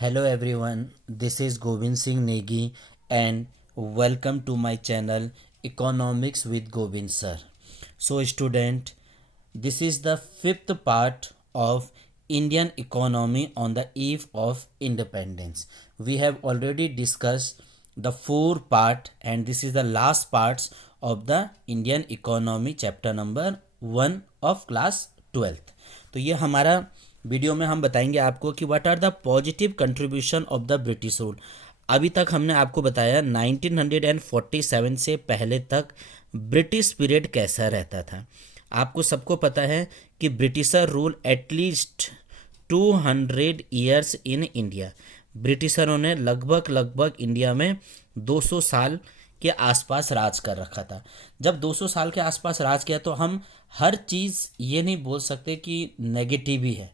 Hello everyone, this is Govind Singh Negi and welcome to my channel Economics with Govind sir. So student, this is the fifth part of Indian economy on the eve of independence. We have already discussed the four part and this is the last parts of the Indian economy chapter number 1 of class 12th. तो ये हमारा video में हम बताएंगे आपको कि what are the positive contribution of the British rule. अभी तक हमने आपको बताया 1947 से पहले तक ब्रिटिश पीरियड कैसा रहता था। आपको सबको पता है कि britisher rule at least 200 years in India. ब्रिटिशरों ने लगभग इंडिया में 200 साल के आसपास राज कर रखा था। जब 200 साल के आसपास राज किया तो हम हर चीज़ ये नहीं बोल सकते कि नेगेटिव ही है,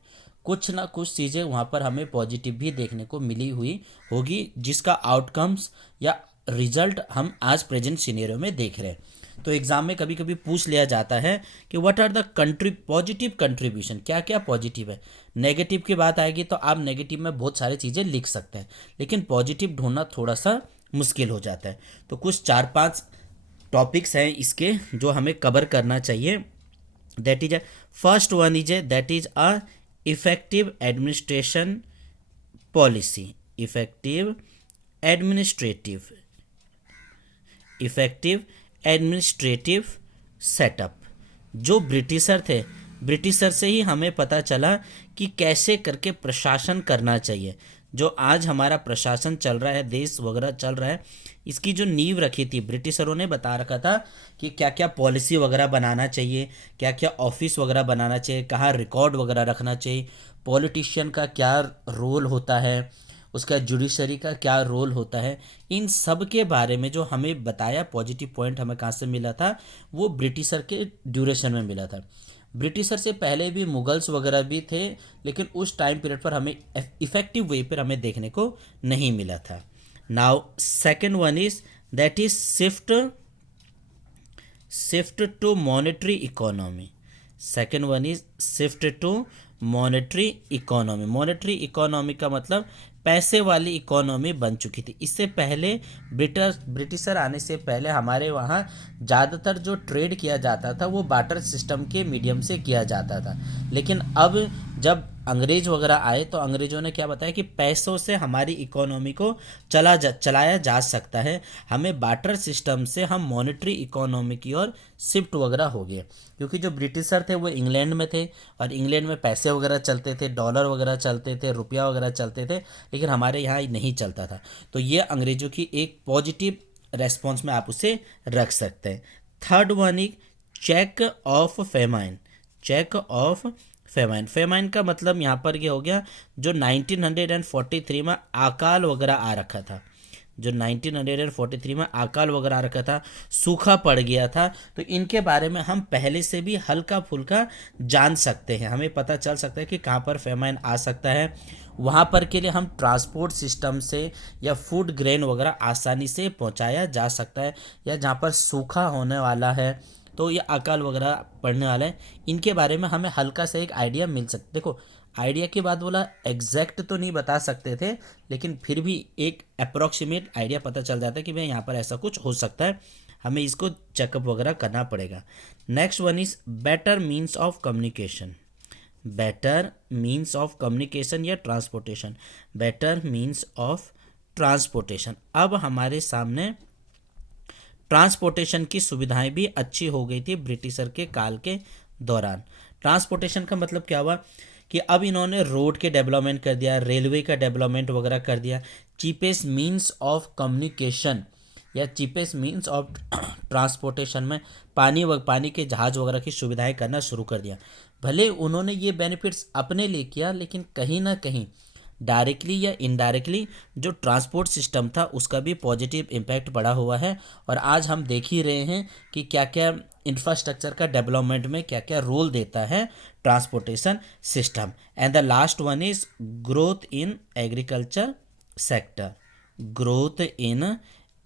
कुछ ना कुछ चीज़ें वहाँ पर हमें पॉजिटिव भी देखने को मिली हुई होगी, जिसका आउटकम्स या रिजल्ट हम आज प्रेजेंट सिनेरियो में देख रहे हैं। तो एग्ज़ाम में कभी कभी पूछ लिया जाता है कि what are the positive contribution, क्या क्या पॉजिटिव है। नेगेटिव की बात आएगी तो आप नेगेटिव में बहुत सारी चीज़ें लिख सकते हैं, लेकिन पॉजिटिव ढूंढना थोड़ा सा मुश्किल हो जाता है। तो कुछ 4-5 टॉपिक्स हैं इसके जो हमें कवर करना चाहिए। That is first one is that is a effective administration policy. Effective administrative setup. जो ब्रिटिशर थे, ब्रिटिशर से ही हमें पता चला कि कैसे करके प्रशासन करना चाहिए। जो आज हमारा प्रशासन चल रहा है, देश वगैरह चल रहा है, इसकी जो नींव रखी थी ब्रिटिशरों ने बता रखा था कि क्या क्या पॉलिसी वगैरह बनाना चाहिए, क्या क्या ऑफिस वगैरह बनाना चाहिए, कहाँ रिकॉर्ड वगैरह रखना चाहिए, पॉलिटिशियन का क्या रोल होता है, उसका जुडिशरी का क्या रोल होता है। इन सब के बारे में जो हमें बताया, पॉजिटिव पॉइंट हमें कहाँ से मिला था, वो ब्रिटिशर के ड्यूरेशन में मिला था। ब्रिटिशर से पहले भी मुगल्स वगैरह भी थे, लेकिन उस टाइम पीरियड पर हमें इफेक्टिव वे पर हमें देखने को नहीं मिला था। Now second one is that is shift to monetary economy. Second one is shift to monetary economy. Monetary economy का मतलब पैसे वाली इकोनॉमी बन चुकी थी। इससे पहले ब्रिटिशर आने से पहले हमारे वहाँ ज़्यादातर जो ट्रेड किया जाता था वो बार्टर सिस्टम के मीडियम से किया जाता था, लेकिन अब जब अंग्रेज वगैरह आए तो अंग्रेजों ने क्या बताया कि पैसों से हमारी इकोनॉमी को चलाया जा सकता है। हमें बार्टर सिस्टम से हम मॉनेटरी इकोनॉमी की ओर शिफ्ट वगैरह हो गए, क्योंकि जो ब्रिटिशर थे वो इंग्लैंड में थे और इंग्लैंड में पैसे वगैरह चलते थे, डॉलर वगैरह चलते थे, रुपया वगैरह चलते थे, लेकिन हमारे यहाँ नहीं चलता था। तो ये अंग्रेजों की एक पॉजिटिव रेस्पॉन्स में आप उसे रख सकते हैं। Third one is check of famine. Famine का मतलब यहाँ पर ये हो गया जो 1943 में अकाल वगैरह आ रखा था। जो 1943 में अकाल वगैरह आ रखा था, सूखा पड़ गया था, तो इनके बारे में हम पहले से भी हल्का फुल्का जान सकते हैं। हमें पता चल सकता है कि कहाँ पर फेमाइन आ सकता है। वहाँ पर के लिए हम ट्रांसपोर्ट सिस्टम से या फूड ग्रेन वगैरह आसानी से पहुँचाया जा सकता है, या जहाँ पर सूखा होने वाला है तो ये अकाल वगैरह पड़ने वाला है, इनके बारे में हमें हल्का सा एक आइडिया मिल सकता। देखो, आइडिया के बाद बोला एग्जैक्ट तो नहीं बता सकते थे, लेकिन फिर भी एक अप्रॉक्सीमेट आइडिया पता चल जाता है कि भाई यहाँ पर ऐसा कुछ हो सकता है, हमें इसको चेकअप वगैरह करना पड़ेगा। Next one is better means of communication. Better means of communication या transportation. Better means of transportation. अब हमारे सामने ट्रांसपोर्टेशन की सुविधाएं भी अच्छी हो गई थी ब्रिटिशर के काल के दौरान। ट्रांसपोर्टेशन का मतलब क्या हुआ कि अब इन्होंने रोड के डेवलपमेंट कर दिया, रेलवे का डेवलपमेंट वगैरह कर दिया। चीपेस्ट मीन्स ऑफ कम्युनिकेशन या चीपेस्ट मीन्स ऑफ ट्रांसपोर्टेशन में पानी के जहाज़ वगैरह की सुविधाएं करना शुरू कर दिया। भले उन्होंने ये बेनिफिट्स अपने लिए किया, लेकिन कहीं ना कहीं डायरेक्टली या इनडायरेक्टली जो ट्रांसपोर्ट सिस्टम था उसका भी पॉजिटिव इम्पैक्ट पड़ा हुआ है। और आज हम देख ही रहे हैं कि क्या क्या इंफ्रास्ट्रक्चर का डेवलपमेंट में क्या क्या रोल देता है transportation system. And the last one is growth in agriculture sector. Growth in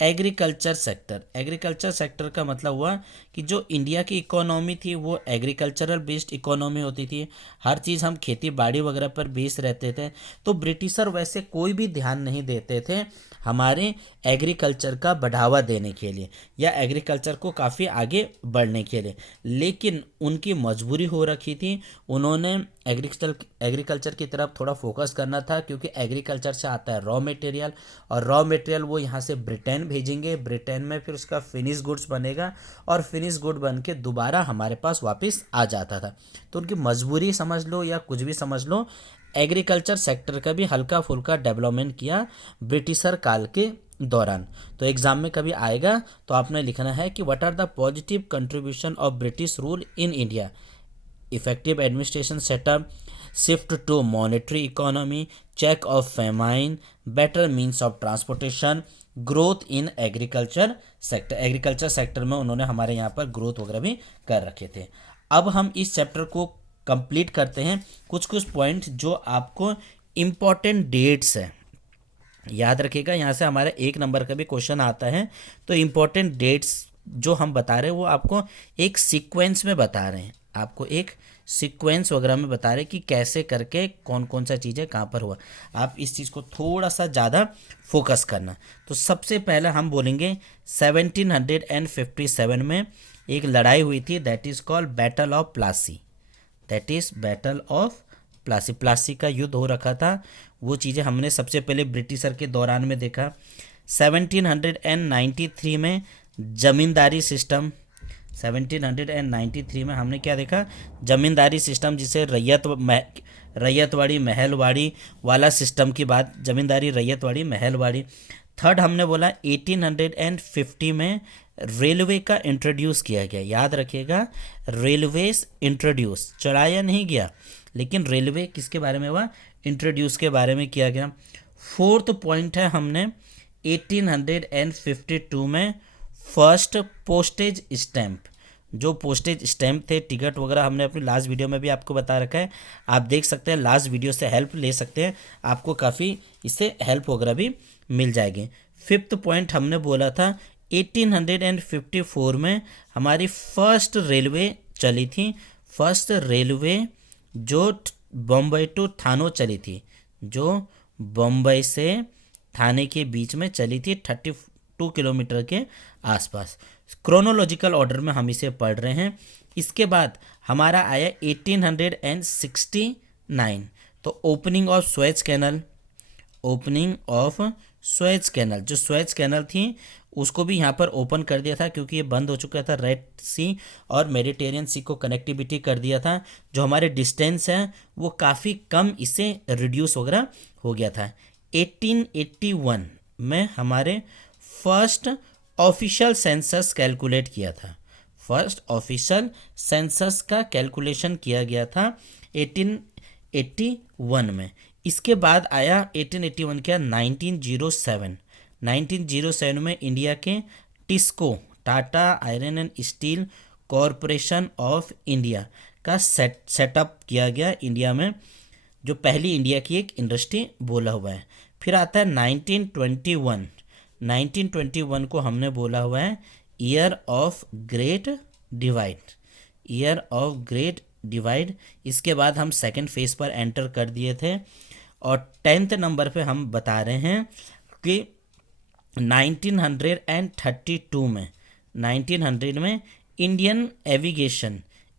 agriculture sector. Agriculture sector का मतलब हुआ कि जो इंडिया की इकोनॉमी थी वो एग्रीकल्चरल बेस्ड इकोनॉमी होती थी, हर चीज़ हम खेती बाड़ी वगैरह पर बेस रहते थे। तो ब्रिटिशर वैसे कोई भी ध्यान नहीं देते थे हमारे एग्रीकल्चर का बढ़ावा देने के लिए या एग्रीकल्चर को काफ़ी आगे बढ़ने के लिए, लेकिन उनकी मजबूरी हो रखी थी। उन्होंने एग्रीकल्चर की तरफ थोड़ा फोकस करना था, क्योंकि एग्रीकल्चर से आता है रॉ मटेरियल, और रॉ मटेरियल वो यहाँ से ब्रिटेन भेजेंगे, ब्रिटेन में फिर उसका फिनिश गुड्स बनेगा और फिनिश गुड बन के दोबारा हमारे पास वापस आ जाता था। तो उनकी मजबूरी समझ लो या कुछ भी समझ लो, एग्रीकल्चर सेक्टर का भी हल्का फुल्का डेवलपमेंट किया ब्रिटिशर काल के दौरान। तो एग्जाम में कभी आएगा तो आपने लिखना है कि what are the positive contribution of British rule in India, effective administration setup, shift to monetary economy, check of famine, better means of transportation, growth in agriculture sector. Agriculture sector में उन्होंने हमारे यहाँ पर ग्रोथ वगैरह भी कर रखे थे। अब हम इस चैप्टर को कंप्लीट करते हैं। कुछ कुछ पॉइंट जो आपको इम्पॉर्टेंट डेट्स है याद रखिएगा, यहाँ से हमारे 1 नंबर का भी क्वेश्चन आता है। तो इम्पॉर्टेंट डेट्स जो हम बता रहे हैं वो आपको एक सीक्वेंस में बता रहे हैं, आपको एक सीक्वेंस वगैरह में बता रहे हैं कि कैसे करके कौन कौन सा चीज़ें कहाँ पर हुआ। आप इस चीज़ को थोड़ा सा ज़्यादा फोकस करना। तो सबसे पहले हम बोलेंगे 1757 में एक लड़ाई हुई थी, that is called battle of Plassey. That is battle of Plassey. Plassey का युद्ध हो रखा था, वो चीज़ें हमने सबसे पहले ब्रिटिशर के दौरान में देखा। 1793 में जमींदारी सिस्टम, 1793 में हमने क्या देखा, जमींदारी सिस्टम, जिसे रैयतवाड़ी महलवाड़ी वाला सिस्टम की बात, जमींदारी रैयतवाड़ी महलवाड़ी। थर्ड हमने बोला 1850 में रेलवे का इंट्रोड्यूस किया गया। याद रखिएगा, रेलवेज इंट्रोड्यूस, चलाया नहीं गया लेकिन रेलवे किसके बारे में हुआ, इंट्रोड्यूस के बारे में किया गया। फोर्थ पॉइंट है हमने 1852 में फर्स्ट पोस्टेज स्टैंप, जो पोस्टेज स्टैंप थे, टिकट वगैरह हमने अपनी लास्ट वीडियो में भी आपको बता रखा है, आप देख सकते हैं, लास्ट वीडियो से हेल्प ले सकते हैं, आपको काफ़ी इससे हेल्प वगैरह भी मिल जाएगी। फिफ्थ पॉइंट हमने बोला था 1854 में हमारी फर्स्ट रेलवे चली थी, फर्स्ट रेलवे जो बम्बई टू थानो चली थी, जो बम्बई से थाने के बीच में चली थी, 32 किलोमीटर के आसपास। क्रोनोलॉजिकल ऑर्डर में हम इसे पढ़ रहे हैं। इसके बाद हमारा आया 1869, तो opening of Suez canal, opening of Suez canal, जो स्वेज कैनल थी उसको भी यहाँ पर ओपन कर दिया था, क्योंकि ये बंद हो चुका था। रेड सी और मेडिटेरियन सी को कनेक्टिविटी कर दिया था, जो हमारे डिस्टेंस है वो काफ़ी कम इससे रिड्यूस वगैरह हो गया था। 1881 में हमारे फर्स्ट ऑफिशियल सेंसस कैलकुलेट किया था, फर्स्ट ऑफिशियल सेंसस का कैलकुलेशन किया गया था 1881 में। इसके बाद आया 1881 क्या 1907 में इंडिया के TISCO, Tata iron and steel corporation of India का सेटअप किया गया इंडिया में, जो पहली इंडिया की एक इंडस्ट्री बोला हुआ है। फिर आता है 1921 को हमने बोला हुआ है year of great divide, year of great divide. इसके बाद हम सेकंड फेज पर एंटर कर दिए थे, और 10th नंबर पे हम बता रहे हैं कि 1932 में 1900 में इंडियन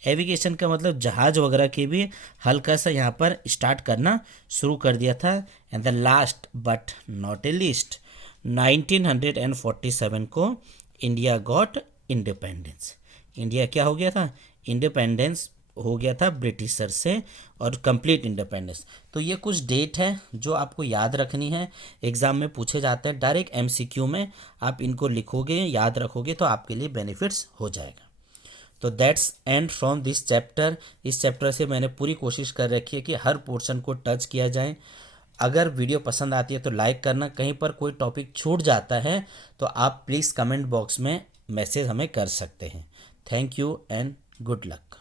एविगेशन का मतलब जहाज वगैरह के भी हल्का सा यहाँ पर स्टार्ट करना शुरू कर दिया था। And the last but not a least 1947 को इंडिया गॉट इंडिपेंडेंस। इंडिया क्या हो गया था, इंडिपेंडेंस हो गया था ब्रिटिशर से, और कंप्लीट इंडिपेंडेंस। तो ये कुछ डेट है जो आपको याद रखनी है, एग्जाम में पूछे जाते हैं डायरेक्ट एमसीक्यू में, आप इनको लिखोगे याद रखोगे तो आपके लिए बेनिफिट्स हो जाएगा। तो that's and from this chapter. इस चैप्टर से मैंने पूरी कोशिश कर रखी है कि हर पोर्शन को टच किया जाए। अगर वीडियो पसंद आती है तो लाइक करना, कहीं पर कोई टॉपिक छूट जाता है तो आप प्लीज़ कमेंट बॉक्स में मैसेज हमें कर सकते हैं। Thank you and good luck.